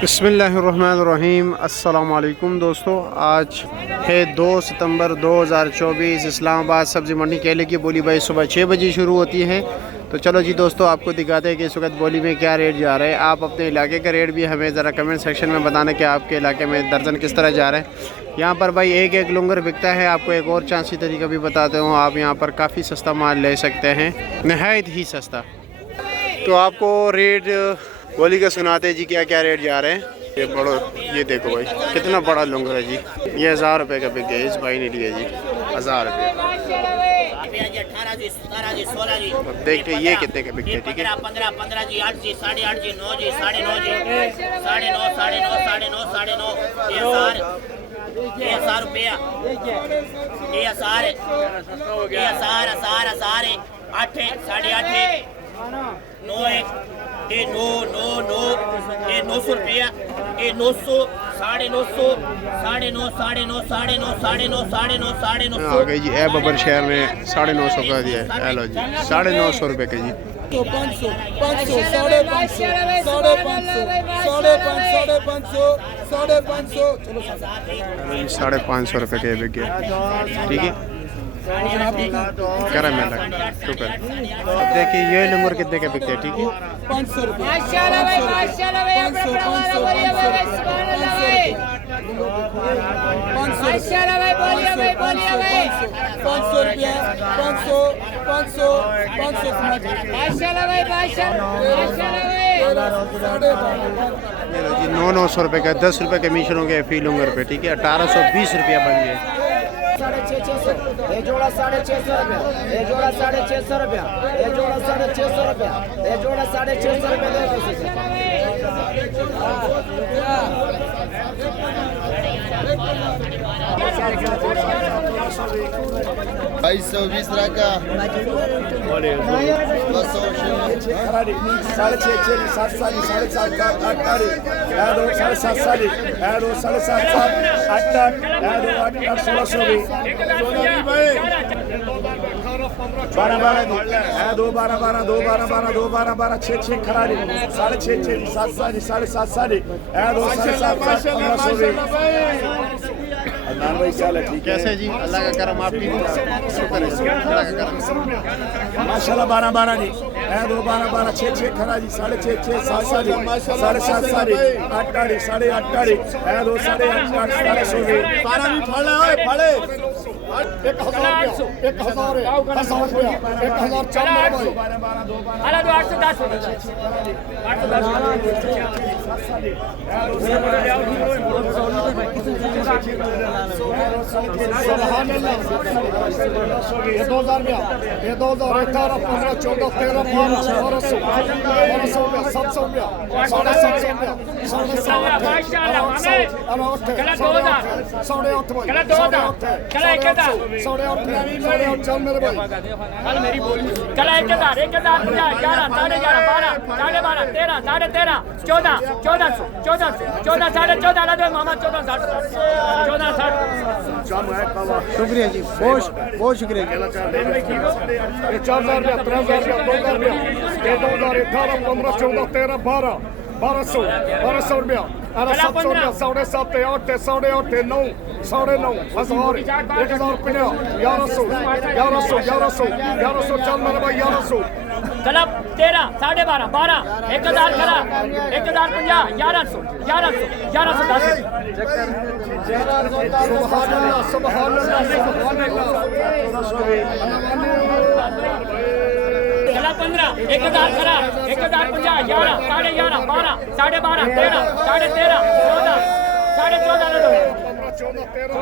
बिस्मिल्लाहिर्रहमानिर्रहीम। अस्सलाम वालेकुम दोस्तों, आज है 2 सितंबर 2024। इस्लामाबाद सब्ज़ी मंडी केले की बोली भाई सुबह 6 बजे शुरू होती है। तो चलो जी दोस्तों, आपको दिखाते हैं कि इस वक्त बोली में क्या रेट जा रहा है। आप अपने इलाके का रेट भी हमें ज़रा कमेंट सेक्शन में बताना कि आपके इलाके में दर्जन किस तरह जा रहा है। यहाँ पर भाई एक एक लुंगर बिकता है। आपको एक और चांसी तरीका भी बताते हूँ, आप यहाँ पर काफ़ी सस्ता माल ले सकते हैं, नहायत ही सस्ता। तो आपको रेट बोली का सुनाते जी क्या क्या रेट जा रहे हैं। ये बड़ो, ये देखो भाई कितना बड़ा लुंगर है जी। ये 1000 रुपये का बिक गया, इस भाई ने लिया जी 1000 रुपये। अब देखते ये कितने का बिकते हैं। ठीक है, 15 15 जी 8 जी 8.5 जी 9 जी 9.5 जी 9.5 9.5 9.5 1000 रुपया 1000 8 8.5 9 ये 900 रुपया, ये 900 950 9.5 आ गई जी। ए बबर शहर में 950 का दिया है। हेलो जी 950 रुपये का जी। 500 500 550 चलो 550 रुपये के बिक गया। ठीक है, करा मेला शुक्र। अब देखिए ये लंगर कितने के बिकते हैं। ठीक है, 500 रुपये 900 रुपये का 10 रुपये कमीशन हो गया फी लंगर पे। ठीक है, 1820 रुपया बन गया। 650 ये जोड़ा 650 रुपया, ये जोड़ा 650 रुपया, ये जोड़ा 650 रुपया, ये जोड़ा 650 रुपया दे बाईस 20 का 6 खराड़ी 6.5 7 7.5 कैसे जी? अल्लाह का करम, आपकी शुक्र है, अल्लाह का करम। माशाल्लाह 12 जी 12 6 खरा जी 6.5 7 7.5 8 8.5 2 8.5 12 भी फाड़ा है फाड़े 1000 ये 2000 18 15 14 13 1200 700 शुक्रिया जी, बहुत शुक्रिया जी। 4000 3000 ये 2018 15 14 13 1200 रुपया 700 7.5 8 8.5 9 9.5 1100 चल मेरे भाई 1100 गला 13 12.5 12 1000 खरा 1050 1110 सुभान गला 15 1000 खरा 1050 11 11.5 12 12.5 13 13.5 14 14.5 ले लो 14 13